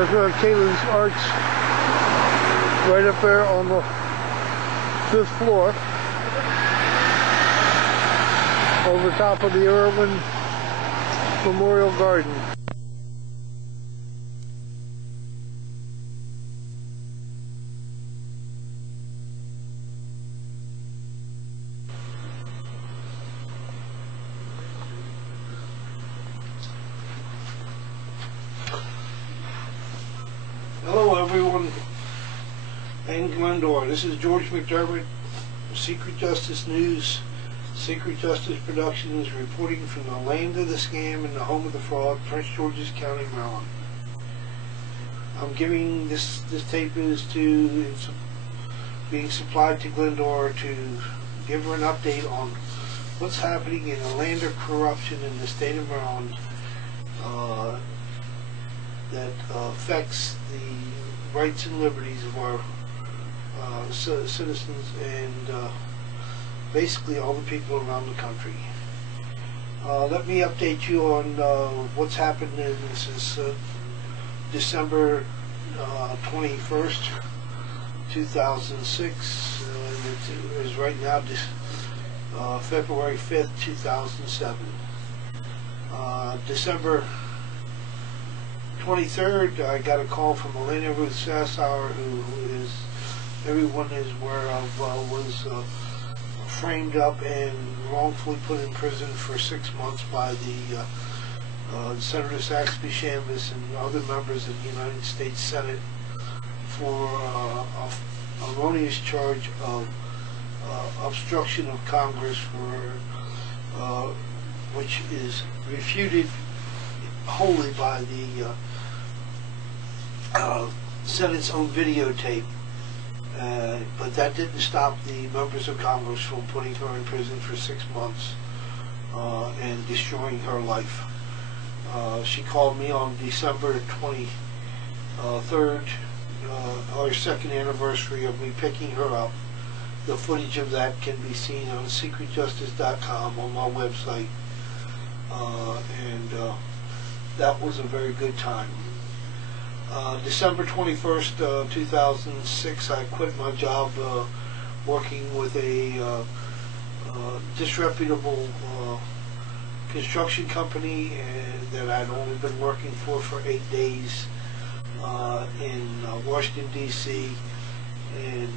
There's Caitlin's Arts right up there on the 5th floor, over top of the Irwin Memorial Garden. Hello everyone in Glendora. This is George McDermott of Secret Justice News, Secret Justice Productions, reporting from the land of the scam and the home of the fraud, Prince George's County, Maryland. I'm giving this tape is it's being supplied to Glendora to give her an update on what's happening in the land of corruption in the state of Maryland that affects the rights and liberties of our citizens and basically all the people around the country. Let me update you on what's happened since December 21st, 2006. It is right now February 5th, 2007. December 23rd, I got a call from Elena Ruth Sassauer, who is, everyone is aware of, was framed up and wrongfully put in prison for 6 months by the Senator Saxby Chambliss and other members of the United States Senate for a erroneous charge of obstruction of Congress, for which is refuted wholly by the Senate's own videotape, but that didn't stop the members of Congress from putting her in prison for 6 months and destroying her life. She called me on December 23rd, our second anniversary of me picking her up. The footage of that can be seen on secretjustice.com on my website, and that was a very good time. December 21st, 2006, I quit my job working with a disreputable construction company that I'd only been working for 8 days in Washington, D.C. And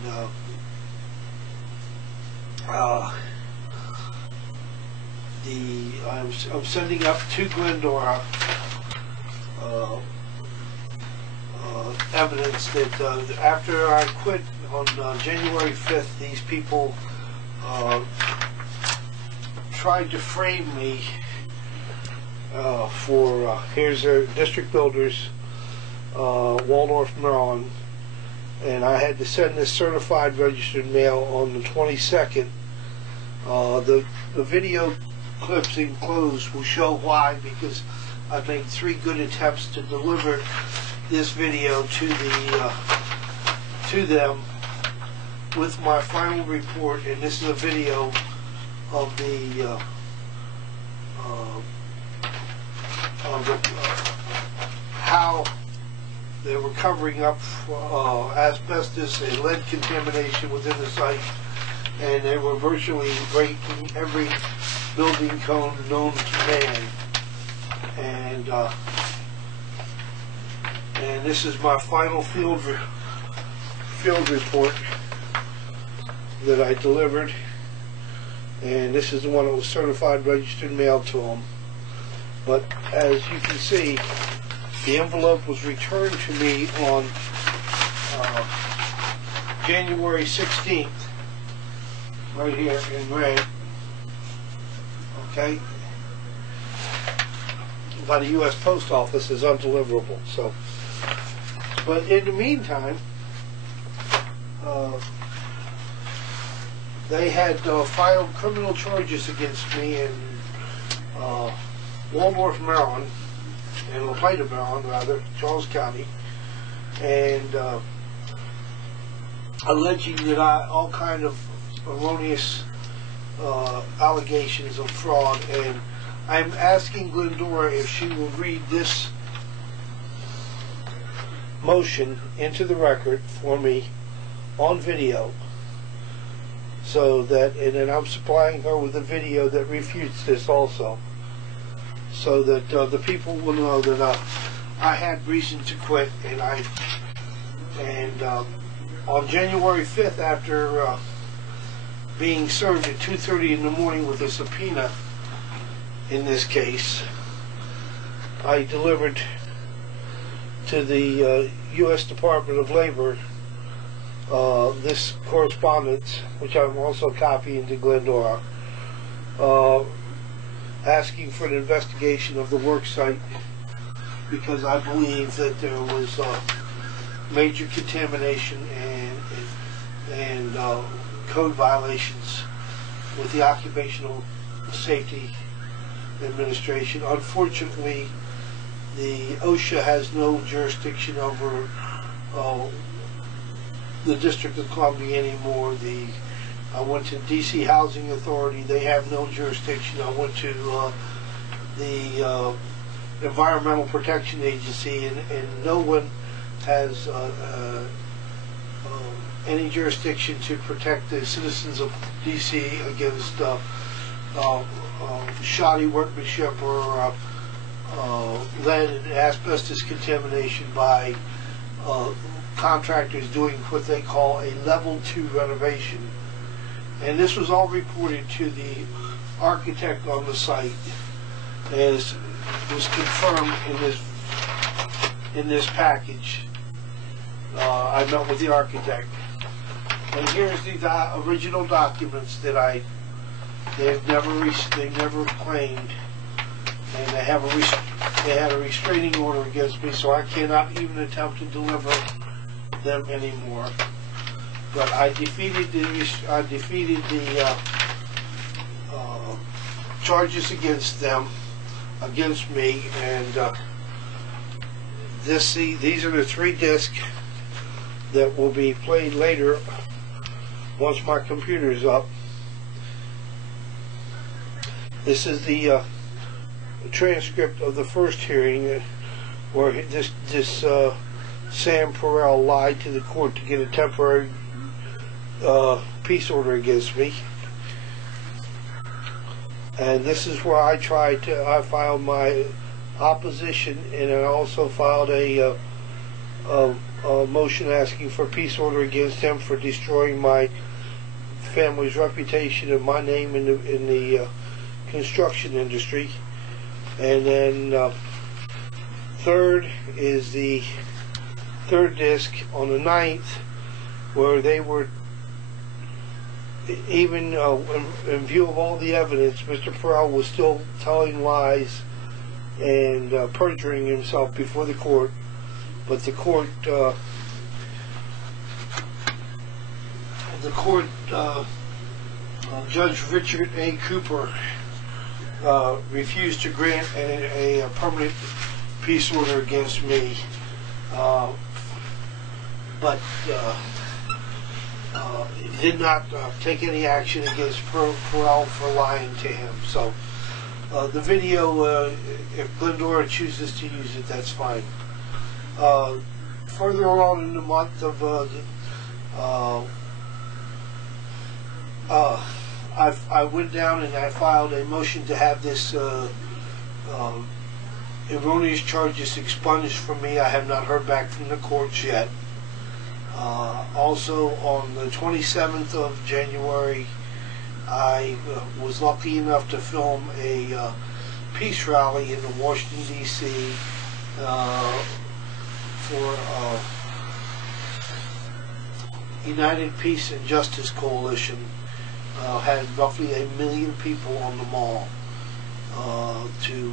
I'm sending up to Glendora evidence that after I quit on January 5th, these people tried to frame me for, here's their district builders, Waldorf, Maryland, and I had to send this certified registered mail on the 22nd. The video clips enclosed will show why, because I made 3 good attempts to deliver this video to them with my final report, and this is a video of the how they were covering up asbestos and lead contamination within the site, and they were virtually breaking every building code known to man. And this is my final field report that I delivered, and this is the one that was certified registered mailed to them. But as you can see, the envelope was returned to me on January 16th, right here in red, okay, by the U.S. Post Office as undeliverable. So, but in the meantime, they had filed criminal charges against me in Waldorf, Maryland, and La Plata, Maryland, rather, Charles County, and alleging that all kind of erroneous allegations of fraud. And I'm asking Glendora if she will read this motion into the record for me on video, so that, and then I'm supplying her with a video that refutes this also, so that the people will know that I had reason to quit, and on January 5th, after being served at 2:30 in the morning with a subpoena in this case, I delivered to the U.S. Department of Labor this correspondence, which I'm also copying to Glendora, asking for an investigation of the work site, because I believe that there was major contamination and code violations with the Occupational Safety Administration. Unfortunately, the OSHA has no jurisdiction over the District of Columbia anymore. I went to DC Housing Authority, they have no jurisdiction. I went to the Environmental Protection Agency, and no one has any jurisdiction to protect the citizens of DC against shoddy workmanship or lead and asbestos contamination by contractors doing what they call a level 2 renovation. And this was all reported to the architect on the site, as was confirmed in this package. I met with the architect, and here's the original documents that they've never claimed, and they had a restraining order against me, so I cannot even attempt to deliver them anymore. But I defeated the charges against me, and these are the 3 discs that will be played later once my computer is up. This is the transcript of the first hearing, where this Sam Perrell lied to the court to get a temporary peace order against me. And this is where I filed my opposition, and I also filed a motion asking for a peace order against him for destroying my family's reputation and my name in the construction industry. And then third is the third disc on the 9th, where they were, even in view of all the evidence, Mr. Perrell was still telling lies and perjuring himself before the court. But the court Judge Richard A. Cooper refused to grant a permanent peace order against me, but did not take any action against Perrell for lying to him. So the video, if Glendora chooses to use it, that's fine. Further on in the month of I went down and I filed a motion to have this erroneous charges expunged from me. I have not heard back from the courts yet. Also, on the 27th of January, I was lucky enough to film a peace rally in Washington, D.C. For United Peace and Justice Coalition. Had roughly 1 million people on the mall to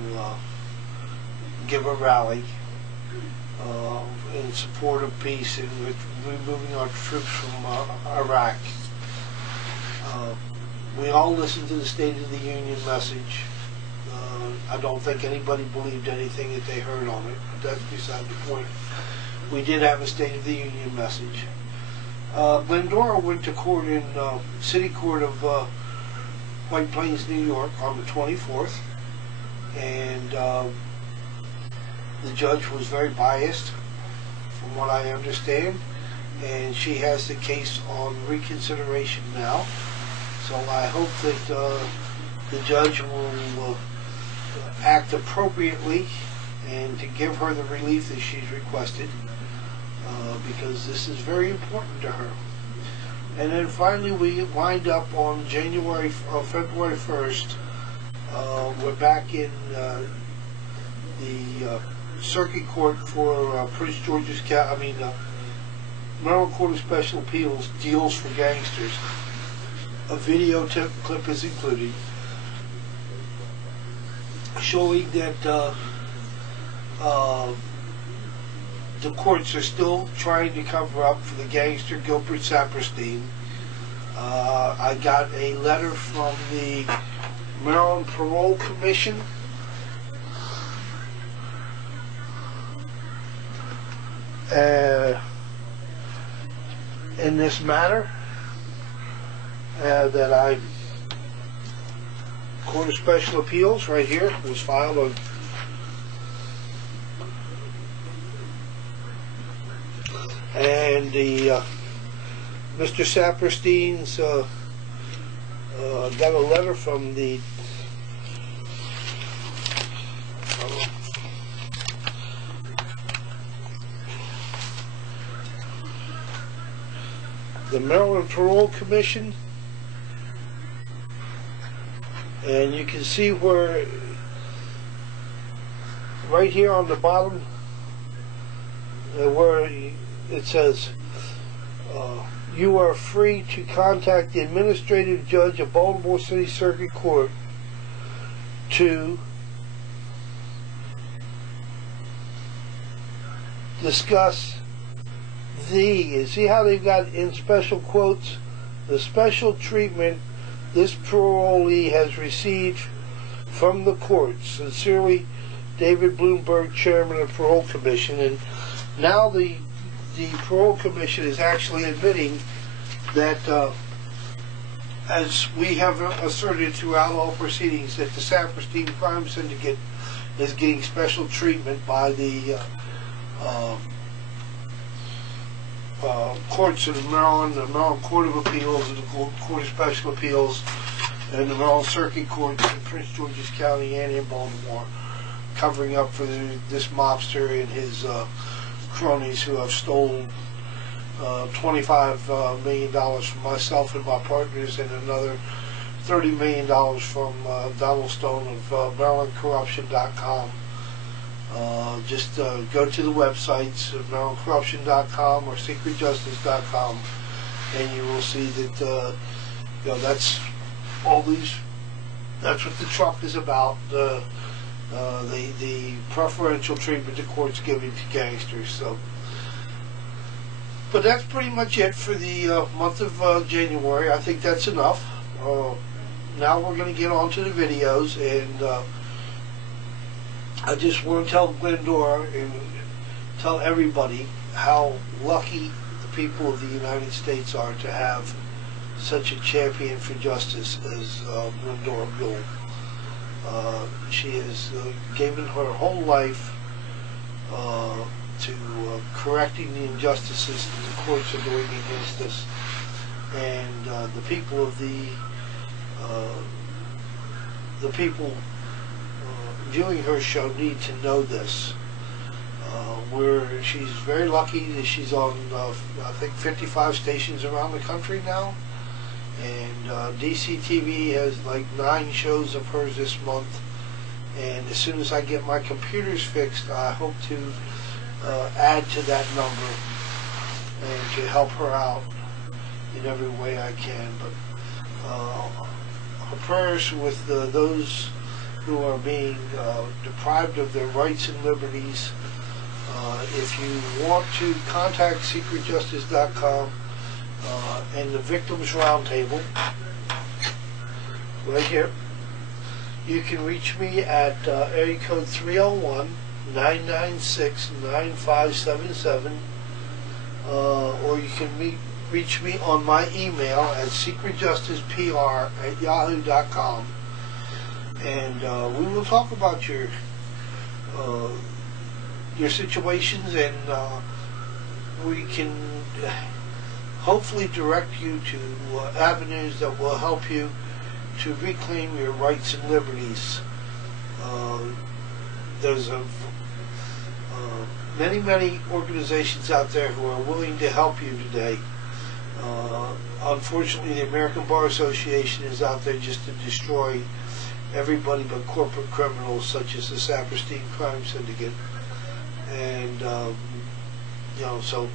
give a rally in support of peace and with removing our troops from Iraq. We all listened to the State of the Union message. I don't think anybody believed anything that they heard on it, but that's beside the point. We did have a State of the Union message. Glendora went to court in City Court of White Plains, New York on the 24th, and the judge was very biased from what I understand, and she has the case on reconsideration now. So I hope that the judge will act appropriately and to give her the relief that she's requested, because this is very important to her. And then finally we wind up on February 1st. We're back in the Circuit Court for Prince George's County. Maryland Court of Special Appeals deals for gangsters. A video clip is included showing that the courts are still trying to cover up for the gangster Gilbert Saperstein. I got a letter from the Maryland Parole Commission in this matter, that Court of Special Appeals right here was filed on and the Mr. Saperstein's got a letter from the Maryland Parole Commission, and you can see where right here on the bottom where it says you are free to contact the administrative judge of Baltimore City Circuit Court to discuss and see how they've got in special quotes the special treatment this parolee has received from the courts. Sincerely, David Bloomberg, Chairman of the Parole Commission. And now the Parole Commission is actually admitting that, as we have asserted throughout all proceedings, that the Saperstein Crime Syndicate is getting special treatment by the courts of Maryland, the Maryland Court of Appeals, and the Court of Special Appeals, and the Maryland Circuit Court in Prince George's County and in Baltimore, covering up for this mobster and his cronies who have stolen $25 million from myself and my partners, and another $30 million from Donald Stone of MarylandCorruption.com. Just go to the websites of MarylandCorruption.com or SecretJustice.com, and you will see that that's all these. That's what the truck is about. The preferential treatment the court's giving to gangsters. So, but that's pretty much it for the month of January. I think that's enough. Now we're going to get on to the videos, and I just want to tell Glendora and tell everybody how lucky the people of the United States are to have such a champion for justice as Glendora Buell. She has given her whole life to correcting the injustices that the courts are doing against us, and the people of the people viewing her show need to know this. She's very lucky that she's on I think 55 stations around the country now, and DCTV has like 9 shows of hers this month, and as soon as I get my computers fixed, I hope to add to that number and to help her out in every way I can. But her prayers with those who are being deprived of their rights and liberties. If you want to contact SecretJustice.com and the Victims Roundtable, right here, you can reach me at area code 301-996-9577, or you can reach me on my email at secretjustisepr@yahoo.com, and we will talk about your situations and we can hopefully direct you to avenues that will help you to reclaim your rights and liberties. There's many organizations out there who are willing to help you today. Unfortunately, the American Bar Association is out there just to destroy everybody but corporate criminals such as the Saperstein Crime Syndicate. And so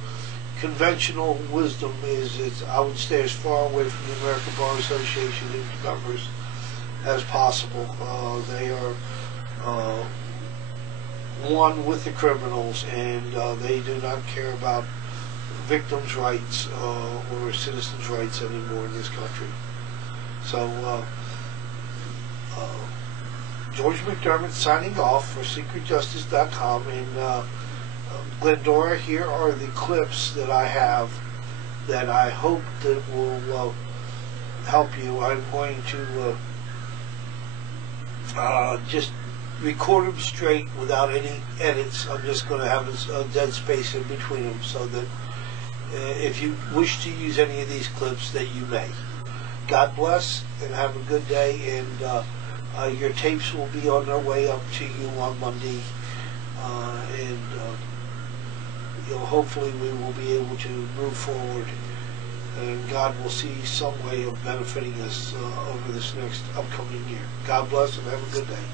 conventional wisdom is I would stay as far away from the American Bar Association and its members as possible. They are one with the criminals, and they do not care about victims' rights or citizens' rights anymore in this country. So George McDermott signing off for SecretJustice.com. And Glendora, here are the clips that I have that I hope that will help you. I'm going to just record them straight without any edits. I'm just going to have a dead space in between them so that if you wish to use any of these clips, that you may. God bless and have a good day, and your tapes will be on their way up to you on Monday, and hopefully we will be able to move forward, and God will see some way of benefiting us over this next upcoming year. God bless and have a good day.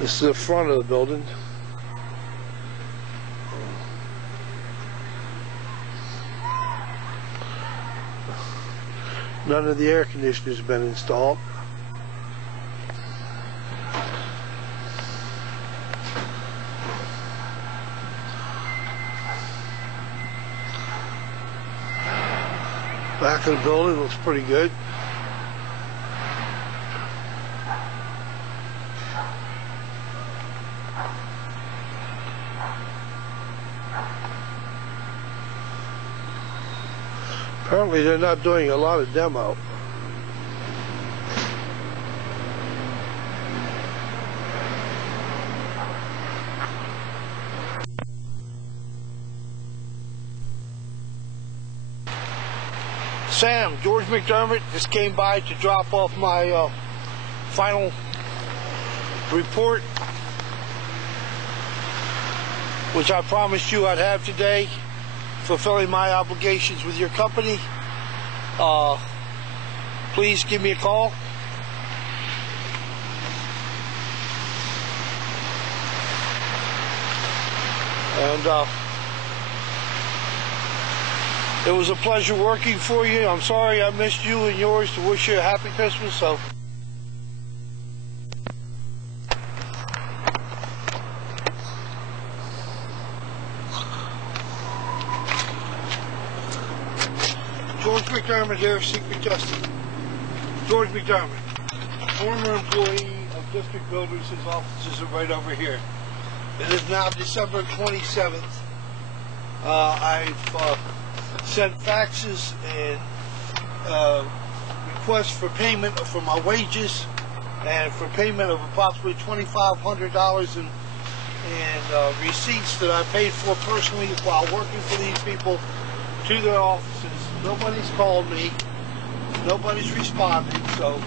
This is the front of the building. None of the air conditioners have been installed. Back of the building looks pretty good. Apparently they're not doing a lot of demo. Sam, George McDermott just came by to drop off my final report, which I promised you I'd have today, fulfilling my obligations with your company. Please give me a call. And it was a pleasure working for you. I'm sorry I missed you and yours. To wish you a happy Christmas. So George McDermott here, Secret Justice. George McDermott, former employee of District Builders. His offices are right over here. It is now December 27th. I've sent faxes and requests for payment for my wages and for payment of approximately $2,500 in receipts that I paid for personally while working for these people to their offices. Nobody's called me. Nobody's responded. So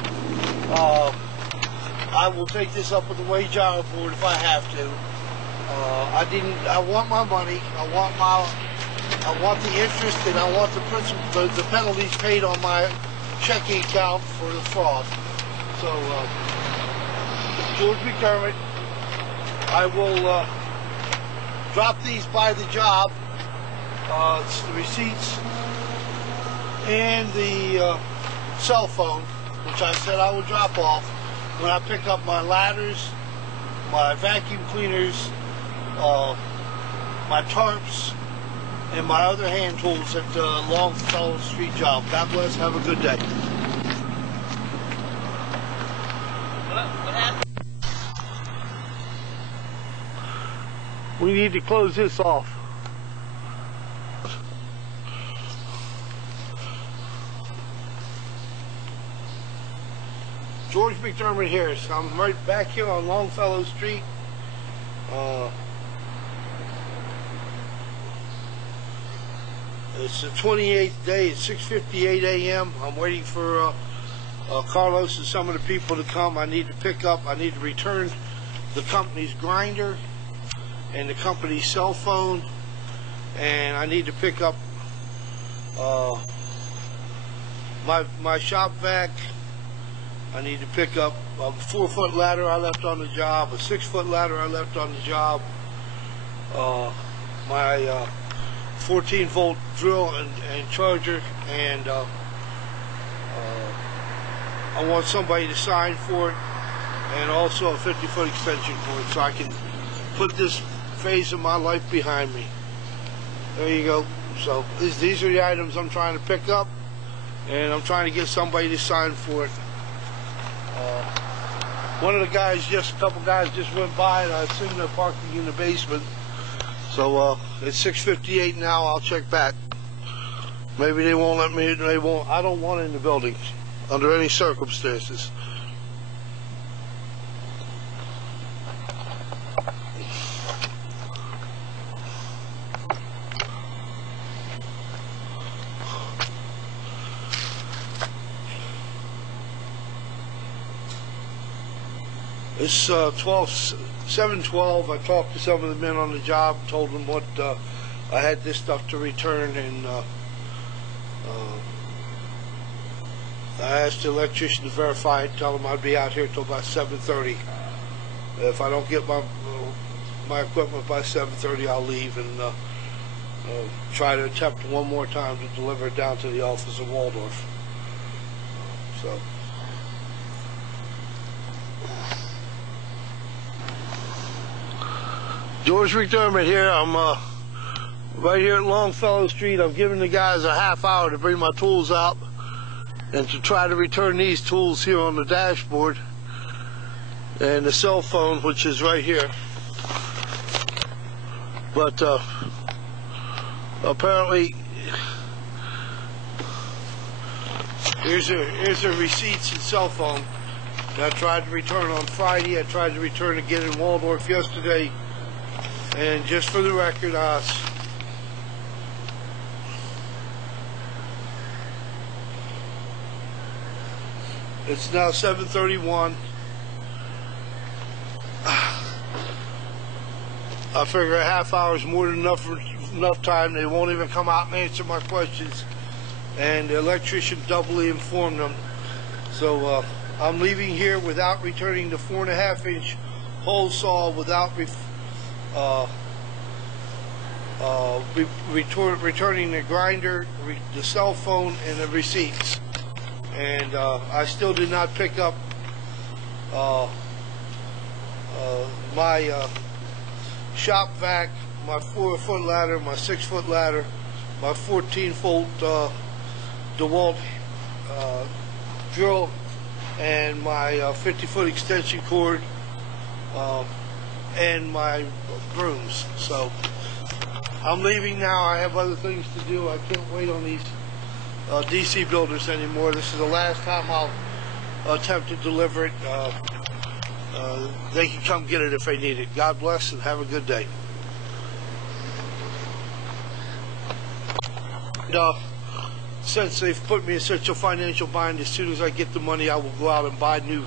I will take this up with the Wage Hour Board if I have to. I want my money. I want the interest, and I want the principal, the penalties paid on my checking account for the fraud. So, George McDermott, I will drop these by the job. It's the receipts and the cell phone, which I said I would drop off when I pick up my ladders, my vacuum cleaners, my tarps, and my other hand tools at the Longfellow Street job. God bless. Have a good day. What happened? We need to close this off. George McDermott here. So I'm right back here on Longfellow Street. It's the 28th day. It's 6:58 a.m. I'm waiting for Carlos and some of the people to come. I need to return the company's grinder and the company's cell phone, and I need to pick up my shop vac. I need to pick up a 4-foot ladder I left on the job, a 6-foot ladder I left on the job, my 14-volt drill and charger, and I want somebody to sign for it, and also a 50-foot extension cord so I can put this phase of my life behind me. There you go. So these are the items I'm trying to pick up, and I'm trying to get somebody to sign for it. One of the guys, a couple guys just went by, and I assume they're parking in the basement. So it's 6:58 now. I'll check back. Maybe they won't let me. They won't. I don't want it in the building under any circumstances. It's 7:12. I talked to some of the men on the job, told them what I had this stuff to return, and I asked the electrician to verify it, tell him I'd be out here till about 7:30. If I don't get my equipment by 7:30, I'll leave and try to attempt one more time to deliver it down to the office of Waldorf. So. George McDermott here. I'm right here at Longfellow Street. I'm giving the guys a half hour to bring my tools out and to try to return these tools here on the dashboard, and the cell phone, which is right here. But apparently here's the receipts and cell phone that I tried to return on Friday. I tried to return again in Waldorf yesterday. And just for the record, it's now 7:31. I figure a half hour is more than enough time. They won't even come out and answer my questions. And the electrician doubly informed them. So I'm leaving here without returning the 4.5-inch hole saw, without returning the grinder, the cell phone, and the receipts. And I still did not pick up my shop vac, my 4-foot ladder, my 6-foot ladder, my 14-volt DeWalt drill, and my 50-foot extension cord, and my brooms. So I'm leaving now. I have other things to do. I can't wait on these DC builders anymore. This is the last time I'll attempt to deliver it. They can come get it if they need it. God bless and have a good day. Since they've put me in such a financial bind, as soon as I get the money, I will go out and buy new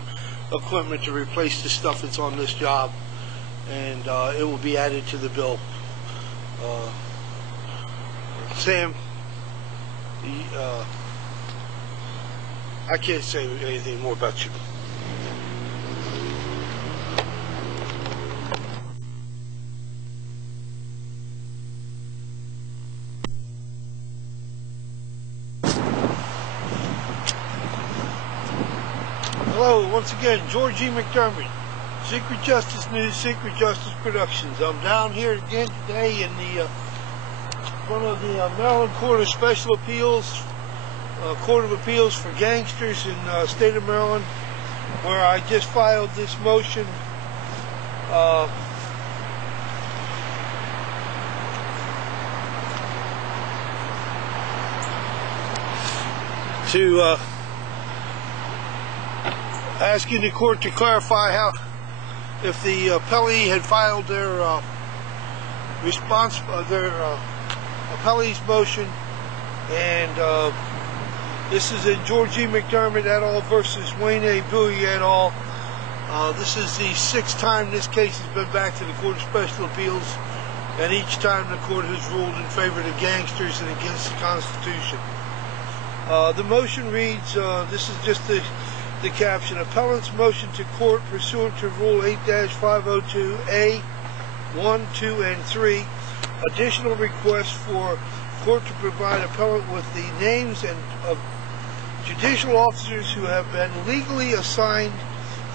equipment to replace the stuff that's on this job, and it will be added to the bill. Sam, I can't say anything more about you. Hello, once again, George E. McDermott, Secret Justice News, Secret Justice Productions. I'm down here again today in the front of the Maryland Court of Special Appeals, Court of Appeals for Gangsters in the state of Maryland, where I just filed this motion to asking the court to clarify how, if the appellee had filed their appellee's motion, and this is in George E. McDermott et al. Versus Wayne A. Bowie et al. This is the 6th time this case has been back to the Court of Special Appeals, and each time the court has ruled in favor of the gangsters and against the Constitution. The motion reads, this is just the caption: appellant's motion to court pursuant to Rule 8-502A 1, 2, and 3. Additional request for court to provide appellant with the names of judicial officers who have been legally assigned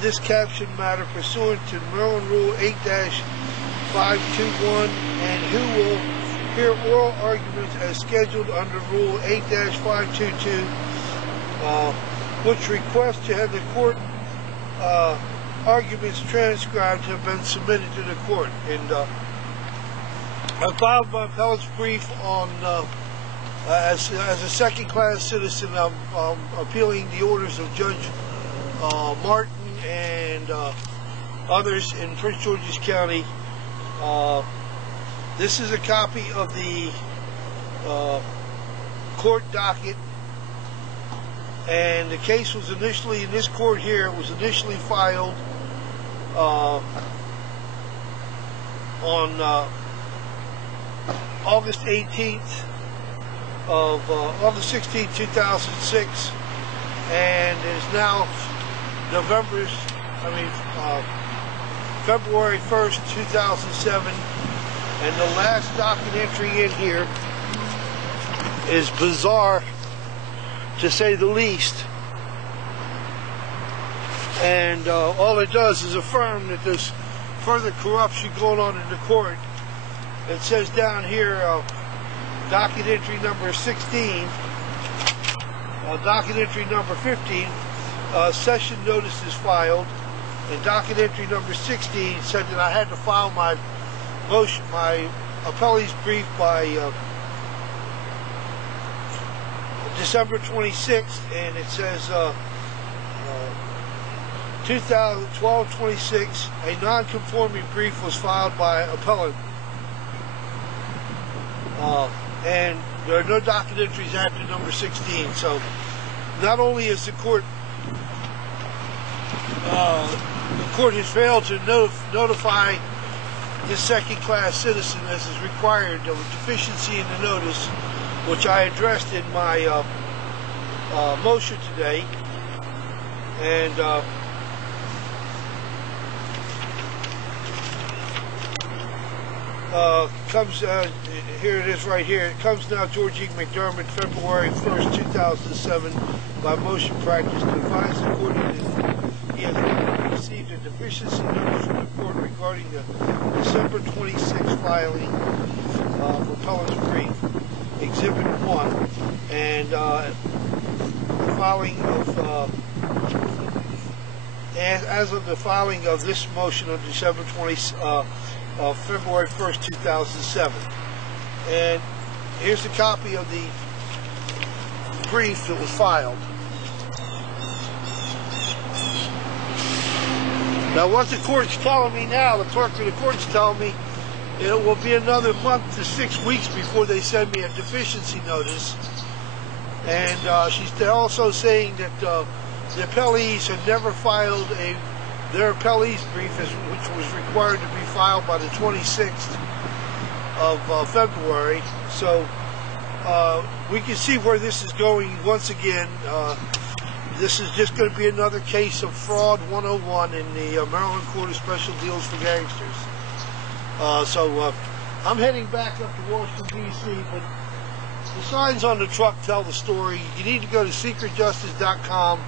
this caption matter pursuant to Maryland Rule 8-521, and who will hear oral arguments as scheduled under Rule 8-522, which request to have the court arguments transcribed have been submitted to the court. And I filed my appellant's brief on as a second-class citizen. I'm appealing the orders of Judge Martin and others in Prince George's County. This is a copy of the court docket, and the case was initially, in this court here, it was initially filed on August 18th of August 16th, 2006, and is now February 1st, 2007, and the last docket entry in here is bizarre, to say the least, and all it does is affirm that there's further corruption going on in the court. It says down here, docket entry number 16, docket entry number 15, session notice is filed, and docket entry number 16 said that I had to file my motion, my appellee's brief by December 26th, and it says 2012-26, a non-conforming brief was filed by appellant, and there are no docket entries after number 16. So not only is the court has failed to notify this second-class citizen as is required of a deficiency in the notice, which I addressed in my motion today, and comes here it is right here. It comes now, George E. McDermott, February 1st, 2007, by motion practice, to advise the court that he has received a deficiency notice from the court regarding the December 26th filing of appellant's brief, Exhibit 1, and the filing of as of the filing of this motion on December 20, February 1st, 2007. And here's a copy of the brief that was filed. Now, what the court's telling me now, the clerk of the court's telling me, it will be another month to 6 weeks before they send me a deficiency notice. And she's also saying that the appellees had never filed their appellee's brief, which was required to be filed by the 26th of February. So we can see where this is going once again. This is just going to be another case of fraud 101 in the Maryland Court of Special Deals for Gangsters. So I'm heading back up to Washington, D.C., but the signs on the truck tell the story. You need to go to secretjustice.com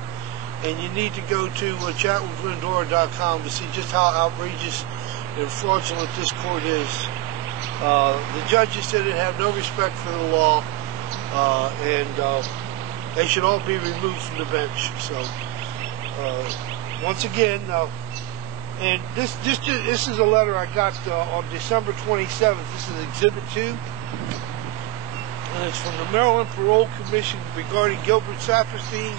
and you need to go to chatwithglendora.com to see just how outrageous and fraudulent this court is. The judges said it have no respect for the law, and they should all be removed from the bench. So, once again, and this is a letter I got on December 27th. This is Exhibit 2. And it's from the Maryland Parole Commission regarding Gilbert Saperstein,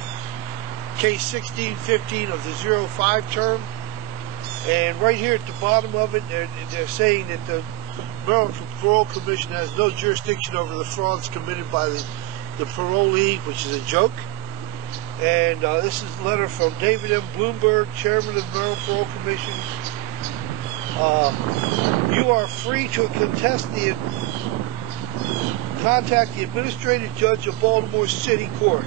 case 1615 of the 05 term. And right here at the bottom of it, they're saying that the Maryland Parole Commission has no jurisdiction over the frauds committed by the parolee, which is a joke. And this is a letter from David M. Bloomberg, Chairman of the Maryland Parole Commission. You are free to contact the administrative judge of Baltimore City Court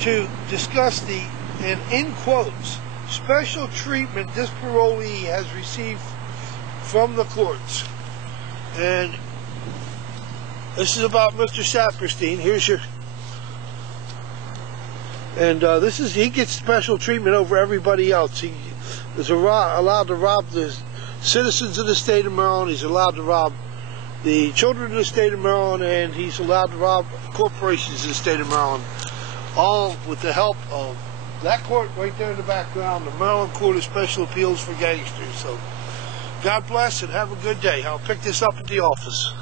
to discuss the, and in quotes, special treatment this parolee has received from the courts. And this is about Mr. Saperstein. Here's your, and this is, he gets special treatment over everybody else. He is allowed to rob the citizens of the state of Maryland. He's allowed to rob the children of the state of Maryland, and he's allowed to rob corporations in the state of Maryland, all with the help of that court right there in the background, the Maryland Court of Special Appeals for Gangsters. So God bless and have a good day. I'll pick this up at the office.